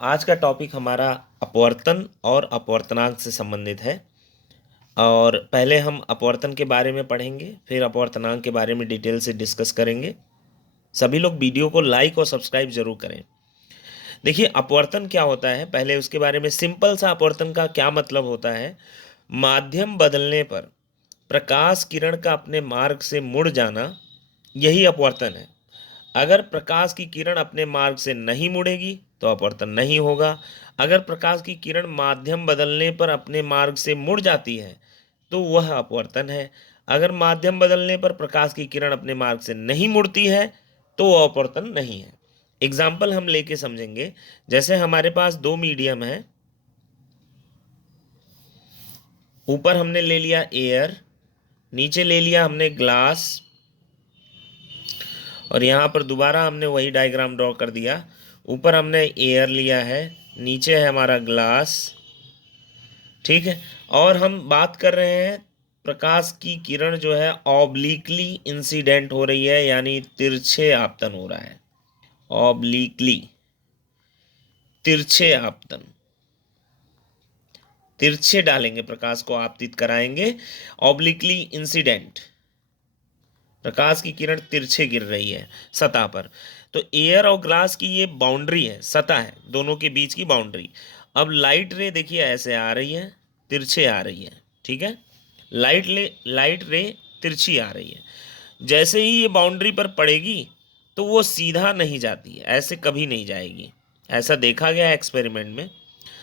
आज का टॉपिक हमारा अपवर्तन और अपवर्तनांक से संबंधित है। और पहले हम अपवर्तन के बारे में पढ़ेंगे, फिर अपवर्तनांक के बारे में डिटेल से डिस्कस करेंगे। सभी लोग वीडियो को लाइक और सब्सक्राइब जरूर करें। देखिए, अपवर्तन क्या होता है, पहले उसके बारे में सिंपल सा अपवर्तन का क्या मतलब होता है। माध्यम बदलने पर प्रकाश किरण का अपने मार्ग से मुड़ जाना, यही अपवर्तन है। अगर प्रकाश की किरण अपने मार्ग से नहीं मुड़ेगी तो अपवर्तन नहीं होगा। अगर प्रकाश की किरण माध्यम बदलने पर अपने मार्ग से मुड़ जाती है तो वह अपवर्तन है। अगर माध्यम बदलने पर प्रकाश की किरण अपने मार्ग से नहीं मुड़ती है तो वह अपवर्तन नहीं है। एग्जाम्पल हम लेके समझेंगे। जैसे हमारे पास दो मीडियम है, ऊपर हमने ले लिया एयर, नीचे ले लिया हमने ग्लास, और यहाँ पर दोबारा हमने वही डायग्राम ड्रॉ कर दिया। ऊपर हमने एयर लिया है, नीचे है हमारा ग्लास, ठीक है। और हम बात कर रहे हैं प्रकाश की किरण जो है ऑब्लिकली इंसिडेंट हो रही है, यानी तिरछे आपतन हो रहा है। ऑब्लिकली, तिरछे आपतन, तिरछे डालेंगे, प्रकाश को आपतित कराएंगे। ऑब्लिकली इंसिडेंट, प्रकाश की किरण तिरछे गिर रही है सतह पर। तो एयर और ग्लास की ये बाउंड्री है, सतह है, दोनों के बीच की बाउंड्री। अब लाइट रे देखिए ऐसे आ रही है, तिरछे आ रही है, ठीक है। लाइट रे तिरछी आ रही है। जैसे ही ये बाउंड्री पर पड़ेगी तो वो सीधा नहीं जाती है, ऐसे कभी नहीं जाएगी। ऐसा देखा गया है एक्सपेरिमेंट में।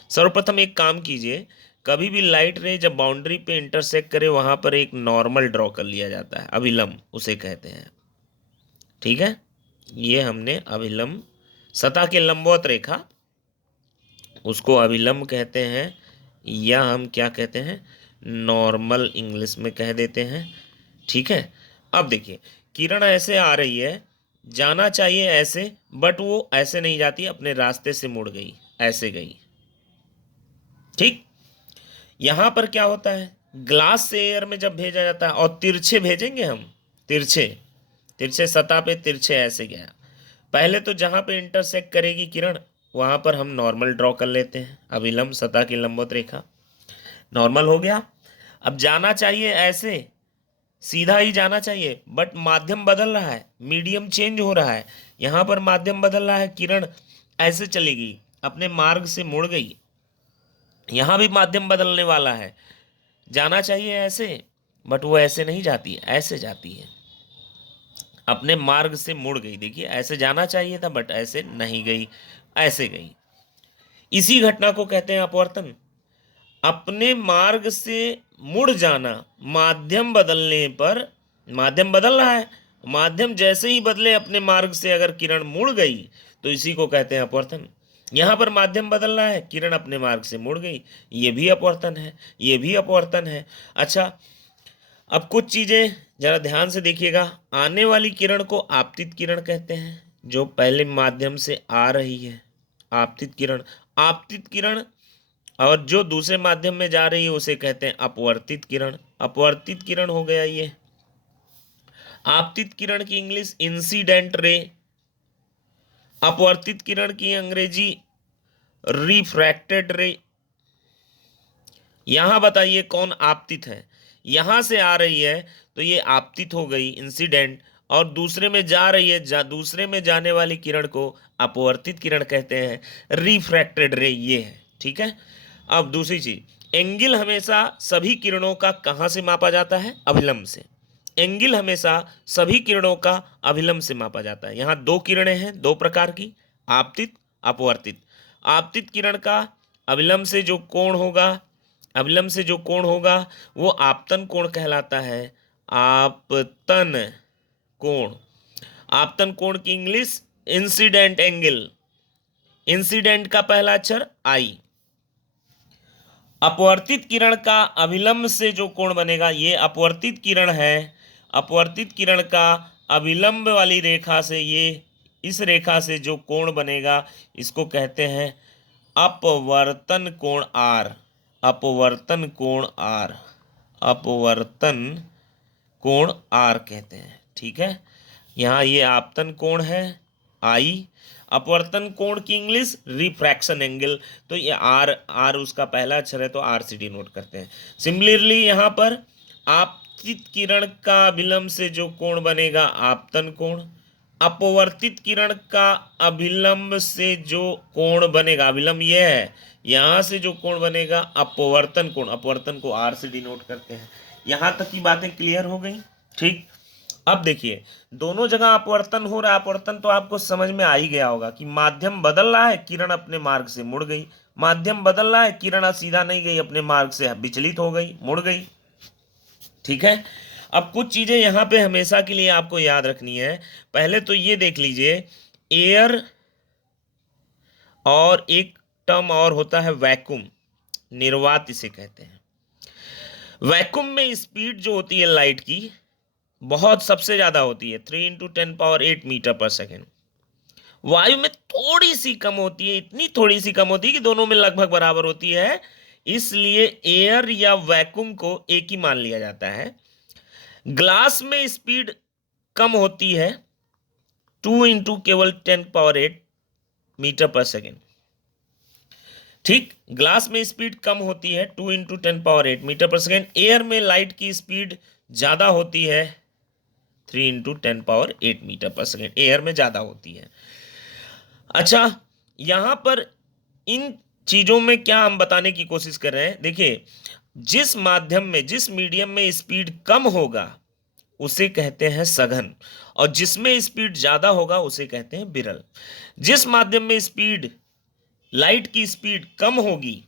सर्वप्रथम एक काम कीजिए, कभी भी लाइट रे जब बाउंड्री पे इंटरसेक्ट करे वहां पर एक नॉर्मल ड्रॉ कर लिया जाता है, अभिलंब उसे कहते हैं, ठीक है। ये हमने अभिलंब, सतह के लंबवत रेखा, उसको अभिलंब कहते हैं, या हम क्या कहते हैं, नॉर्मल इंग्लिश में कह देते हैं, ठीक है। अब देखिए, किरण ऐसे आ रही है, जाना चाहिए ऐसे, बट वो ऐसे नहीं जाती, अपने रास्ते से मुड़ गई, ऐसे गई, ठीक। यहां पर क्या होता है, ग्लास से एयर में जब भेजा जाता है, और तिरछे भेजेंगे हम, तिरछे, तिरछे सतह पे तिरछे ऐसे गया। पहले तो जहां पे इंटरसेक्ट करेगी किरण वहां पर हम नॉर्मल ड्रॉ कर लेते हैं, अभिलंब सतह की लंबवत रेखा, नॉर्मल हो गया। अब जाना चाहिए ऐसे, सीधा ही जाना चाहिए, बट माध्यम बदल रहा है, मीडियम चेंज हो रहा है। यहां पर माध्यम बदल रहा है, किरण ऐसे चलेगी, अपने मार्ग से मुड़ गई। यहां भी माध्यम बदलने वाला है, जाना चाहिए ऐसे, बट वो ऐसे नहीं जाती है, ऐसे जाती है, अपने मार्ग से मुड़ गई। देखिए, ऐसे जाना चाहिए था बट ऐसे नहीं गई, ऐसे गई। इसी घटना को कहते हैं अपवर्तन। अपने मार्ग से मुड़ जाना, माध्यम बदलने पर, माध्यम बदल रहा है, माध्यम जैसे ही बदले अपने मार्ग से अगर किरण मुड़ गई तो इसी को कहते हैं अपवर्तन। यहां पर माध्यम बदल रहा है, किरण अपने मार्ग से मुड़ गई, ये भी अपवर्तन है, ये भी अपवर्तन है। अच्छा, अब कुछ चीजें जरा ध्यान से देखिएगा। आने वाली किरण को आपतित किरण कहते हैं, जो पहले माध्यम से आ रही है, आपतित किरण। आपतित किरण, और जो दूसरे माध्यम में जा रही है उसे कहते हैं अपवर्तित किरण। अपवर्तित किरण हो गया ये। आपतित किरण की इंग्लिश इंसिडेंट रे, अपवर्तित किरण की अंग्रेजी रिफ्रैक्टेड रे। यहां बताइए कौन आपतित है। यहां से आ रही है तो ये आपतित हो गई, इंसिडेंट, और दूसरे में जा रही है, दूसरे में जाने वाली किरण को अपवर्तित किरण कहते हैं, रिफ्रैक्टेड रे ये है, ठीक है। अब दूसरी चीज, एंगल हमेशा सभी किरणों का कहां से मापा जाता है, अभिलंब से। एंगल हमेशा सभी किरणों का अभिलंब से मापा जाता है। यहां दो किरणें हैं, दो प्रकार की, आपतित, अपवर्तित। आपतित किरण का अभिलंब से जो कोण होगा, अभिलंब से जो कोण होगा वो आपतन कोण कहलाता है। आपतन कोण, आपतन कोण की इंग्लिश इंसिडेंट एंगल। इंसिडेंट का पहला अक्षर आई। अपवर्तित किरण का अभिलंब से जो कोण बनेगा, ये अपवर्तित किरण है, अपवर्तित किरण का अभिलंब वाली रेखा से, ये इस रेखा से जो कोण बनेगा इसको कहते हैं अपवर्तन कोण आर। अपवर्तन कोण आर, अपवर्तन कोण आर कहते हैं, ठीक है। यहाँ ये आपतन कोण है, आई। अपवर्तन कोण की इंग्लिश रिफ्रैक्शन एंगल, तो ये आर, आर उसका पहला अक्षर है तो आर सी डिनोट करते हैं। सिमिलरली यहाँ पर आपतित किरण का अभिलंब से जो कोण बनेगा आपतन कोण, अपवर्तित किरण का अभिलंब से जो कोण बनेगा, अभिलंब यह है, यहां से जो कोण बनेगा अपवर्तन कोण, अपवर्तन को आर से डिनोट करते हैं। यहां तक की बातें क्लियर हो गई, ठीक। अब देखिए दोनों जगह अपवर्तन हो रहा है, अपवर्तन तो आपको समझ में आ ही गया होगा कि माध्यम बदल रहा है, किरण अपने मार्ग से मुड़ गई, माध्यम बदल रहा है, किरण सीधा नहीं गई, अपने मार्ग से विचलित हो गई, मुड़ गई, ठीक है। अब कुछ चीजें यहां पे हमेशा के लिए आपको याद रखनी है। पहले तो ये देख लीजिए, एयर और एक टर्म और होता है वैक्यूम, निर्वात इसे कहते हैं। वैक्यूम में स्पीड जो होती है लाइट की बहुत सबसे ज्यादा होती है, 3 × 10⁸ मीटर पर सेकेंड। वायु में थोड़ी सी कम होती है, इतनी थोड़ी सी कम होती है कि दोनों में लगभग बराबर होती है, इसलिए एयर या वैक्यूम को एक ही मान लिया जाता है। ग्लास में स्पीड कम होती है 2 × केवल 10⁸ मीटर पर सेकेंड, ठीक। ग्लास में स्पीड कम होती है 2 × 10⁸ मीटर पर सेकेंड। एयर में लाइट की स्पीड ज्यादा होती है 3 × 10⁸ मीटर पर सेकेंड, एयर में ज्यादा होती है। अच्छा, यहां पर इन चीजों में क्या हम बताने की कोशिश कर रहे हैं, देखिए जिस माध्यम में, जिस मीडियम में स्पीड कम होगा उसे कहते हैं सघन, और जिसमें स्पीड ज्यादा होगा उसे कहते हैं विरल। जिस माध्यम में स्पीड, लाइट की स्पीड कम होगी,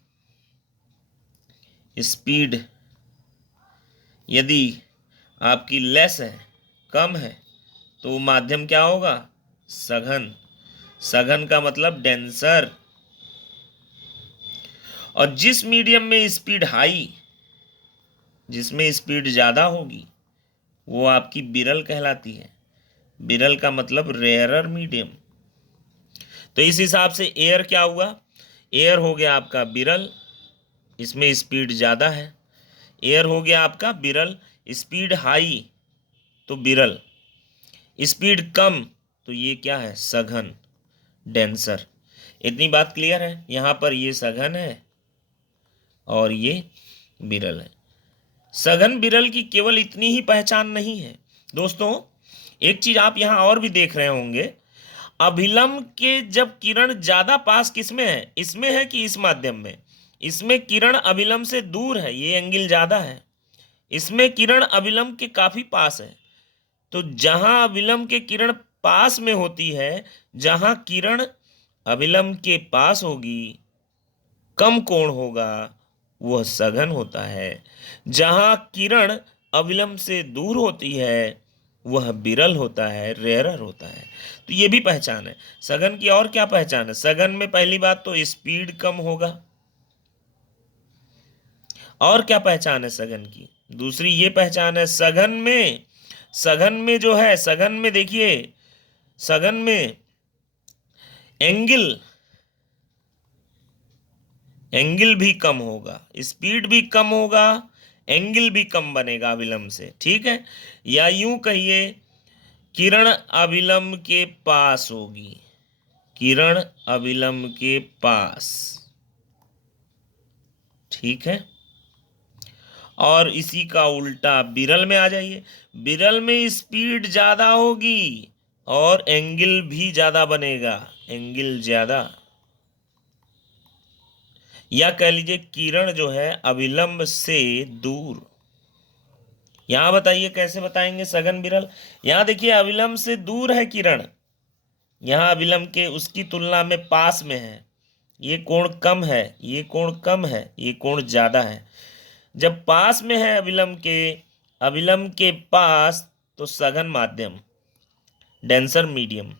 स्पीड यदि आपकी लेस है, कम है, तो माध्यम क्या होगा, सघन। सघन का मतलब डेंसर। और जिस मीडियम में स्पीड हाई, जिसमें स्पीड ज्यादा होगी, वो आपकी विरल कहलाती है। विरल का मतलब रेयरर मीडियम। तो इस हिसाब से एयर क्या हुआ, एयर हो गया आपका विरल, इसमें स्पीड ज्यादा है। एयर हो गया आपका विरल, स्पीड हाई तो विरल, स्पीड कम तो ये क्या है, सघन, डेंसर। इतनी बात क्लियर है। यहां पर ये सघन है और ये विरल है। सघन विरल की केवल इतनी ही पहचान नहीं है दोस्तों, एक चीज आप यहां और भी देख रहे होंगे, अभिलंब के जब किरण ज्यादा पास किसमें है, इसमें है कि इस माध्यम में, इसमें किरण अभिलंब से दूर है, ये एंगल ज्यादा है। इसमें किरण अभिलंब के काफी पास है। तो जहां अभिलंब के किरण पास में होती है, जहां किरण अभिलंब के पास होगी, कम कोण होगा, वह सघन होता है। जहां किरण अविलंब से दूर होती है वह विरल होता है, रेयरर होता है। तो ये भी पहचान है सघन की। और क्या पहचान है सघन में, पहली बात तो स्पीड कम होगा। और क्या पहचान है सघन की, दूसरी ये पहचान है सघन में, सघन में जो है, सघन में देखिए, सघन में एंगल, एंगल भी कम होगा, स्पीड भी कम होगा, एंगल भी कम बनेगा अविलंब से, ठीक है। या यूं कहिए किरण अविलंब के पास होगी, किरण अविलंब के पास, ठीक है। और इसी का उल्टा विरल में आ जाइए, विरल में स्पीड ज्यादा होगी और एंगल भी ज्यादा बनेगा, एंगल ज्यादा। या कह लीजिए किरण जो है अविलंब से दूर। यहां बताइए कैसे बताएंगे सघन विरल। यहां देखिए अविलंब से दूर है किरण, यहां अविलंब के उसकी तुलना में पास में है, ये कोण कम है, ये कोण कम है, ये कोण ज्यादा है। जब पास में है अविलंब के पास, तो सघन माध्यम, डेंसर मीडियम।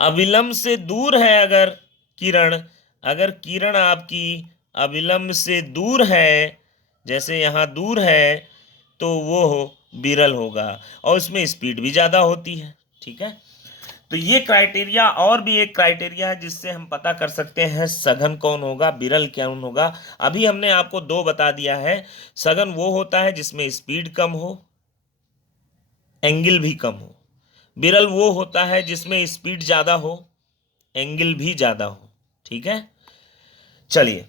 अविलंब से दूर है अगर किरण, अगर किरण आपकी अविलंब से दूर है, जैसे यहां दूर है, तो वो विरल होगा और उसमें स्पीड भी ज्यादा होती है, ठीक है। तो ये क्राइटेरिया, और भी एक क्राइटेरिया है जिससे हम पता कर सकते हैं सघन कौन होगा, विरल कौन होगा। अभी हमने आपको दो बता दिया है। सघन वो होता है जिसमें स्पीड कम हो, एंगल भी कम हो। विरल वो होता है जिसमें स्पीड ज्यादा हो, एंगल भी ज्यादा हो। ठीक है, चलिए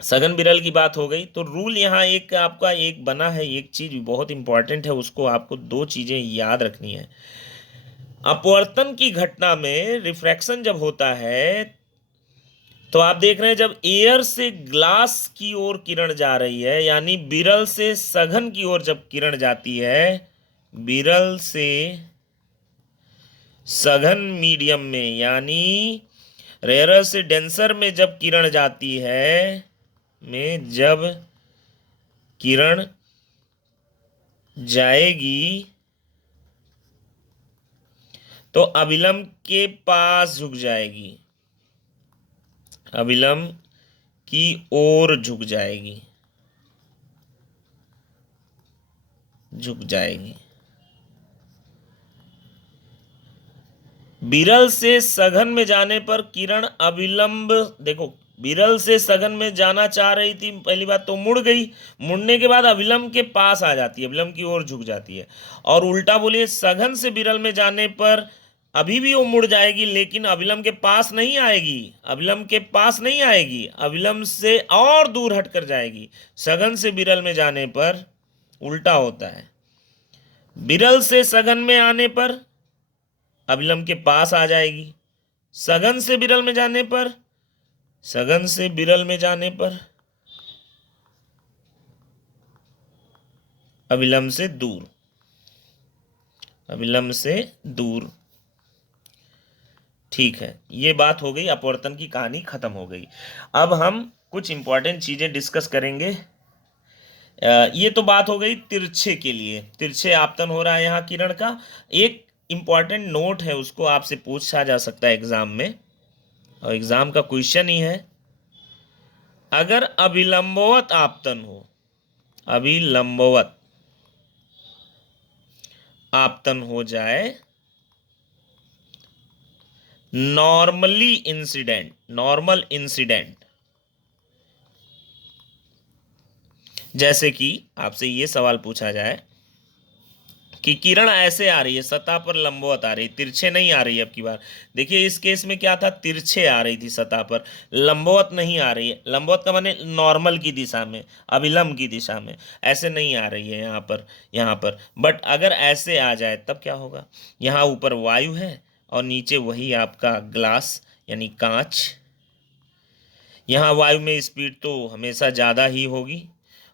सघन विरल की बात हो गई। तो रूल यहाँ एक आपका एक बना है, एक चीज बहुत इंपॉर्टेंट है, उसको आपको दो चीजें याद रखनी है। अपवर्तन की घटना में रिफ्रैक्शन जब होता है तो आप देख रहे हैं जब एयर से ग्लास की ओर किरण जा रही है, यानी विरल से सघन की ओर जब किरण जाती है, विरल से सघन मीडियम में यानी रेयर से डेंसर में जब किरण जाती है, में जब किरण जाएगी तो अभिलंब के पास झुक जाएगी, अभिलंब की ओर झुक जाएगी, झुक जाएगी। विरल से सघन में जाने पर किरण अभिलंब, देखो विरल से सघन में जाना चाह रही थी, पहली बात तो मुड़ गई, मुड़ने के बाद अभिलंब के पास आ जाती है, अभिलंब की ओर झुक जाती है। और उल्टा बोलिए, सघन से विरल में जाने पर अभी भी वो मुड़ जाएगी लेकिन अभिलंब के पास नहीं आएगी, अभिलंब के पास नहीं आएगी, अभिलंब से और दूर हटकर जाएगी। सघन से विरल में जाने पर उल्टा होता है, विरल से सघन में आने पर अभिलंब के पास आ जाएगी, सघन से विरल में जाने पर, सघन से विरल में जाने पर अभिलंब से दूर, अभिलंब से दूर। ठीक है, ये बात हो गई, अपवर्तन की कहानी खत्म हो गई। अब हम कुछ इंपॉर्टेंट चीजें डिस्कस करेंगे। ये तो बात हो गई तिरछे के लिए, तिरछे आपतन हो रहा है यहाँ किरण का। एक इंपॉर्टेंट नोट है, उसको आपसे पूछा जा सकता है एग्जाम में, और एग्जाम का क्वेश्चन ही है, अगर अभिलंबवत आपतन हो, अभिलंबवत आपतन हो जाए, नॉर्मली इंसिडेंट, नॉर्मल इंसिडेंट, जैसे कि आपसे ये सवाल पूछा जाए कि किरण ऐसे आ रही है, सतह पर लंबवत आ रही, तिरछे नहीं आ रही है। अब की बार देखिए, इस केस में क्या था, तिरछे आ रही थी सतह पर, लंबवत नहीं आ रही है। लंबवत का माने नॉर्मल की दिशा में, अभिलंब की दिशा में, ऐसे नहीं आ रही है यहाँ पर, यहाँ पर। बट अगर ऐसे आ जाए तब क्या होगा, यहाँ ऊपर वायु है और नीचे वही आपका ग्लास यानी कांच। यहाँ वायु में स्पीड तो हमेशा ज़्यादा ही होगी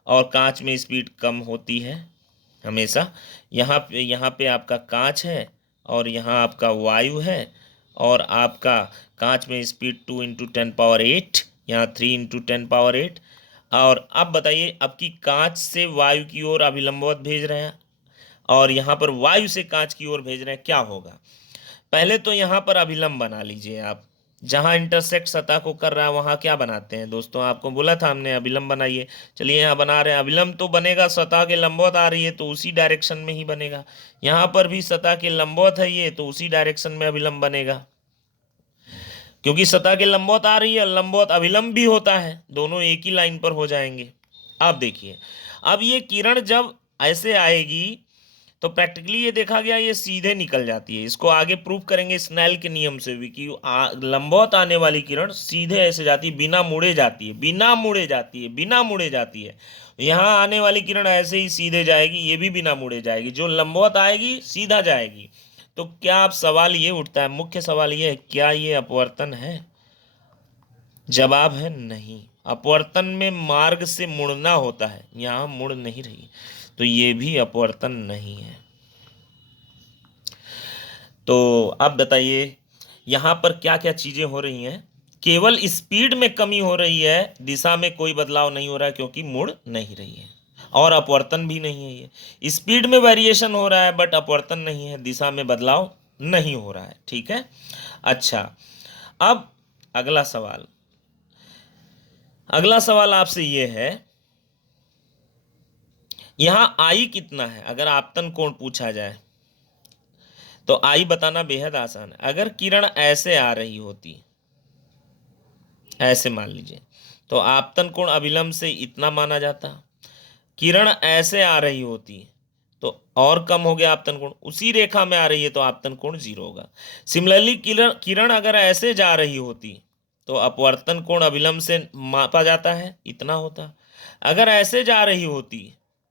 और कांच में स्पीड कम होती है हमेशा। यहाँ पे आपका कांच है और यहाँ आपका वायु है, और आपका कांच में स्पीड 2 × 10⁸, यहाँ 3 × 10⁸। और अब बताइए, अब की कांच से वायु की ओर अभिलंबवत भेज रहे हैं और यहाँ पर वायु से कांच की ओर भेज रहे हैं, क्या होगा। पहले तो यहाँ पर अभिलंब बना लीजिए आप, जहाँ इंटरसेक्ट सतह को कर रहा है वहाँ क्या बनाते हैं दोस्तों, आपको बोला था हमने अभिलंब बनाइए। चलिए यहाँ बना रहे हैं, अभिलंब तो बनेगा, सतह के लंबवत आ रही है तो उसी डायरेक्शन में ही बनेगा। यहाँ पर भी सतह के लंबवत है ये, तो उसी डायरेक्शन में अभिलंब बनेगा, क्योंकि सतह के लंबवत आ रही है, लंबवत अभिलंब भी होता है, दोनों एक ही लाइन पर हो जाएंगे। अब देखिए, अब ये किरण जब ऐसे आएगी तो प्रैक्टिकली ये देखा गया, ये सीधे निकल जाती है। इसको आगे प्रूव करेंगे स्नेल के नियम से भी कि लंबवत आने वाली किरण सीधे ऐसे जाती है, बिना मुड़े जाती है, बिना मुड़े जाती है, बिना मुड़े जाती है। यहाँ आने वाली किरण ऐसे ही सीधे जाएगी, ये भी बिना मुड़े जाएगी, जो लंबवत आएगी सीधा जाएगी। तो क्या आप सवाल ये उठता है, मुख्य सवाल ये है, क्या ये अपवर्तन है। जवाब है नहीं, अपवर्तन में मार्ग से मुड़ना होता है, यहाँ मुड़ नहीं रही, तो ये भी अपवर्तन नहीं है। तो अब बताइए यहाँ पर क्या क्या चीजें हो रही हैं। केवल स्पीड में कमी हो रही है, दिशा में कोई बदलाव नहीं हो रहा है क्योंकि मुड़ नहीं रही है, और अपवर्तन भी नहीं है। ये स्पीड में वेरिएशन हो रहा है बट अपवर्तन नहीं है, दिशा में बदलाव नहीं हो रहा है। ठीक है, अच्छा अब अगला सवाल, अगला सवाल आपसे ये है, यहां आई कितना है, अगर आपतन कोण पूछा जाए तो आई बताना बेहद आसान है। अगर किरण ऐसे आ रही होती, ऐसे मान लीजिए, तो आपतन कोण अभिलंब से इतना माना जाता। किरण ऐसे आ रही होती तो और कम हो गया आपतन कोण, उसी रेखा में आ रही है तो आपतन कोण 0 होगा। सिमिलरली किरण अगर ऐसे जा रही होती तो अपवर्तन कोण अभिलंब से मापा जाता है, इतना होता। अगर ऐसे जा रही होती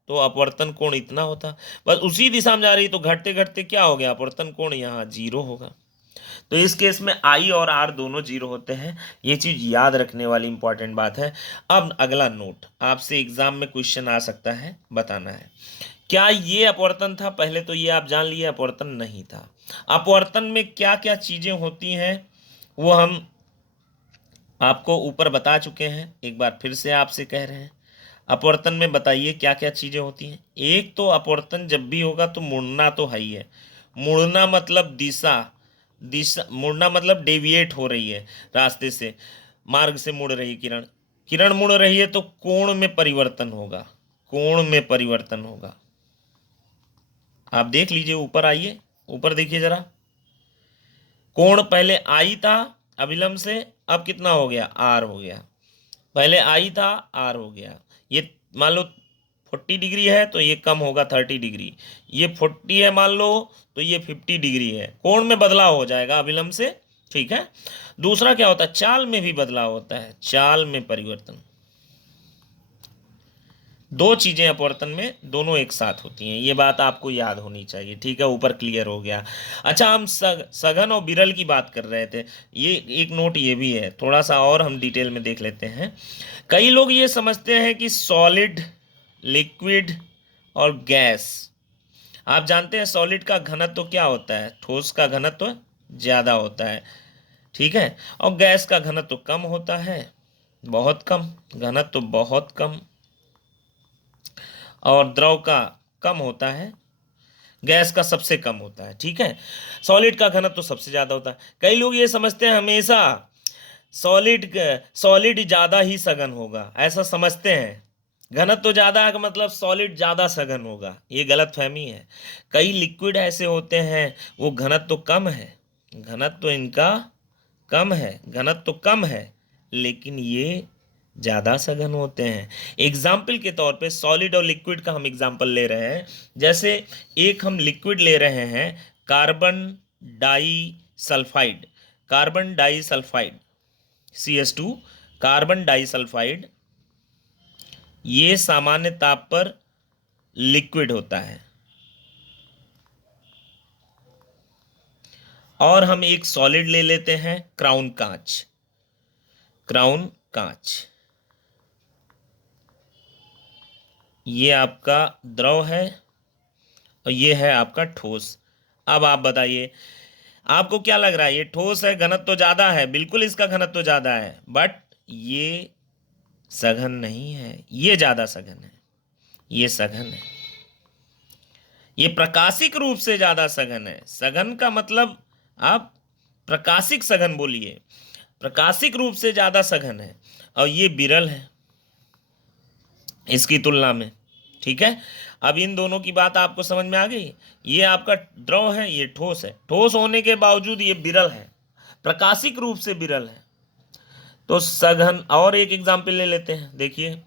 तो अपवर्तन कोण इतना होता। बस उसी दिशा में जा रही तो घटते घटते क्या हो गया, अपवर्तन कोण यहाँ 0 होगा। तो इस केस में आई और आर दोनों 0 होते हैं। ये चीज याद रखने वाली इंपॉर्टेंट बात है। अब अगला नोट, आपसे एग्जाम में क्वेश्चन आ सकता है, बताना है क्या ये अपवर्तन था। पहले तो ये आप जान लिए अपवर्तन नहीं था। अपवर्तन में क्या क्या चीजें होती हैं वो हम आपको ऊपर बता चुके हैं, एक बार फिर से आपसे कह रहे हैं। अपवर्तन में बताइए क्या क्या चीजें होती हैं। एक तो अपवर्तन जब भी होगा तो मुड़ना तो है ही है। मुड़ना मतलब दिशा, मुड़ना मतलब डेविएट हो रही है रास्ते से, मार्ग से मुड़ रही किरण, किरण मुड़ रही है तो कोण में परिवर्तन होगा, कोण में परिवर्तन होगा। आप देख लीजिए, ऊपर आइए, ऊपर देखिए जरा, कोण पहले आई था अभिलंब से, अब कितना हो गया, आर हो गया। पहले आई था, आर हो गया। ये मान लो 40 डिग्री है तो ये कम होगा 30 डिग्री, ये 40 है मान लो तो ये 50 डिग्री है, कोण में बदलाव हो जाएगा अभिलंब से, ठीक है। दूसरा क्या होता है, चाल में भी बदलाव होता है, चाल में परिवर्तन। दो चीजें अपवर्तन में दोनों एक साथ होती हैं, ये बात आपको याद होनी चाहिए, ठीक है। ऊपर क्लियर हो गया। अच्छा, हम सघन और विरल की बात कर रहे थे, ये एक नोट ये भी है, थोड़ा सा और हम डिटेल में देख लेते हैं। कई लोग ये समझते हैं कि सॉलिड, लिक्विड और गैस, आप जानते हैं सॉलिड का घनत्व तो क्या होता है, ठोस का घनत्व तो ज्यादा होता है, ठीक है, और गैस का घनत्व तो कम होता है, बहुत कम, घनत्व तो बहुत कम, और द्रव का कम होता है, गैस का सबसे कम होता है, ठीक है। सॉलिड का घनत्व तो सबसे ज्यादा होता है। कई लोग ये समझते हैं हमेशा सॉलिड सॉलिड ज्यादा ही सघन होगा, ऐसा समझते हैं, घनत्व तो ज्यादा है मतलब सॉलिड ज्यादा सघन होगा, ये गलत फहमी है। कई लिक्विड ऐसे होते हैं वो घनत्व तो कम है, घनत्व तो इनका कम है, घनत्व तो कम है, लेकिन ये ज्यादा सघन होते हैं। एग्जाम्पल के तौर पे सॉलिड और लिक्विड का हम एग्जाम्पल ले रहे हैं। जैसे एक हम लिक्विड ले रहे हैं, carbon disulphide, carbon disulphide CH2, carbon disulphide, ये सामान्य ताप पर लिक्विड होता है। और हम एक सॉलिड ले लेते हैं, क्राउन कांच, क्राउन कांच, ये आपका द्रव है और ये है आपका ठोस। अब आप बताइए, आपको क्या लग रहा है, ये ठोस है, घनत्व तो ज्यादा है, बिल्कुल इसका घनत्व तो ज्यादा है, बट ये सघन नहीं है, ये ज्यादा सघन है, ये सघन है, ये प्रकाशिक रूप से ज्यादा सघन है। सघन का मतलब आप प्रकाशिक सघन बोलिए, प्रकाशिक रूप से ज्यादा सघन है, और ये विरल है इसकी तुलना में, ठीक है। अब इन दोनों की बात आपको समझ में आ गई। ये आपका द्रव है, ये ठोस है, ठोस होने के बावजूद ये विरल है, प्रकाशिक रूप से विरल है, तो सघन। और एक एग्जाम्पल ले लेते हैं, देखिए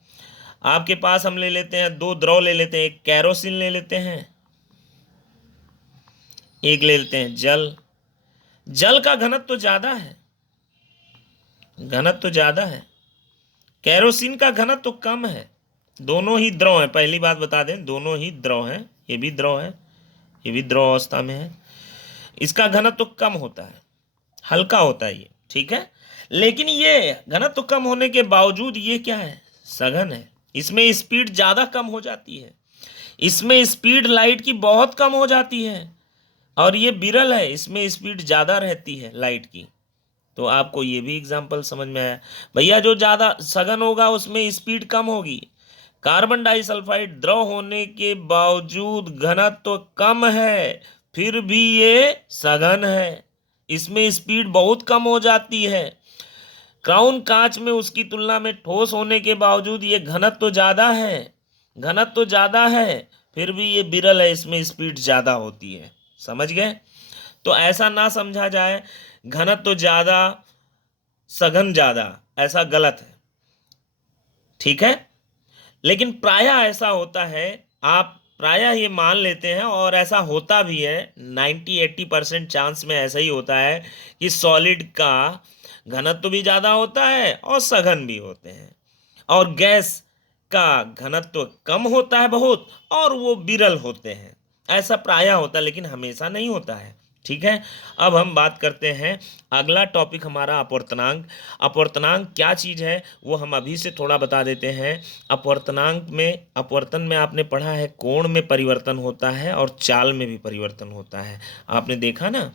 आपके पास हम ले लेते हैं दो द्रव ले लेते हैं, एक कैरोसिन ले लेते हैं, एक ले लेते हैं जल। जल का घनत्व तो ज्यादा है, घनत्व तो ज्यादा है, कैरोसिन का घनत्व तो कम है, दोनों ही द्रव है, पहली बात बता दें, दोनों ही द्रव है, ये भी द्रव है, ये भी द्रव अवस्था में है। इसका घनत्व तो कम होता है, हल्का होता है ये, ठीक है। लेकिन ये घनत्व तो कम होने के बावजूद ये क्या है, सघन है। इसमें स्पीड ज्यादा कम हो जाती है, इसमें स्पीड लाइट की बहुत कम हो जाती है, और ये विरल है, इसमें स्पीड ज्यादा रहती है लाइट की। तो आपको ये भी एग्जाम्पल समझ में आया भैया, जो ज्यादा सघन होगा उसमें स्पीड कम होगी। कार्बन डाइसल्फाइड द्रव होने के बावजूद घनत्व तो कम है, फिर भी ये सघन है, इसमें स्पीड बहुत कम हो जाती है। क्राउन कांच में उसकी तुलना में ठोस होने के बावजूद ये घनत्व तो ज्यादा है, घनत्व तो ज्यादा है, फिर भी ये विरल है, इसमें स्पीड ज्यादा होती है, समझ गए। तो ऐसा ना समझा जाए घनत्व तो ज्यादा सघन ज्यादा, ऐसा गलत है, ठीक है। लेकिन प्रायः ऐसा होता है, आप प्रायः ये मान लेते हैं और ऐसा होता भी है, 90-80% चांस में ऐसा ही होता है कि सॉलिड का घनत्व भी ज़्यादा होता है और सघन भी होते हैं, और गैस का घनत्व कम होता है बहुत और वो विरल होते हैं। ऐसा प्रायः होता है, लेकिन हमेशा नहीं होता है। ठीक है, अब हम बात करते हैं, अगला टॉपिक हमारा अपवर्तनांक। अपवर्तनांक क्या चीज़ है वो हम अभी से थोड़ा बता देते हैं। अपवर्तनांक में, अपवर्तन में आपने पढ़ा है कोण में परिवर्तन होता है और चाल में भी परिवर्तन होता है। आपने देखा ना,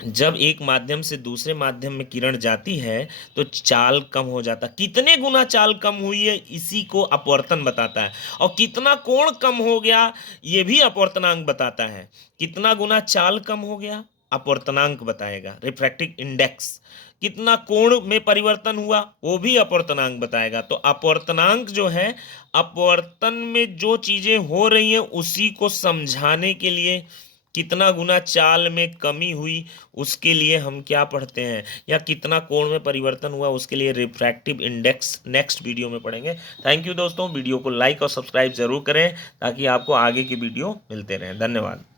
जब एक माध्यम से दूसरे माध्यम में किरण जाती है तो चाल कम हो जाता, कितने गुना चाल कम हुई है इसी को अपवर्तन बताता है, और कितना कोण कम हो गया ये भी अपवर्तनांक बताता है। कितना गुना चाल कम हो गया अपवर्तनांक बताएगा, रिफ्रैक्टिव इंडेक्स। कितना कोण में परिवर्तन हुआ वो भी अपवर्तनांक बताएगा। तो अपवर्तनांक जो है, अपवर्तन में जो चीजें हो रही हैं उसी को समझाने के लिए, कितना गुना चाल में कमी हुई उसके लिए हम क्या पढ़ते हैं, या कितना कोण में परिवर्तन हुआ उसके लिए रिफ्रैक्टिव इंडेक्स नेक्स्ट वीडियो में पढ़ेंगे। थैंक यू दोस्तों, वीडियो को लाइक और सब्सक्राइब जरूर करें ताकि आपको आगे की वीडियो मिलते रहें। धन्यवाद।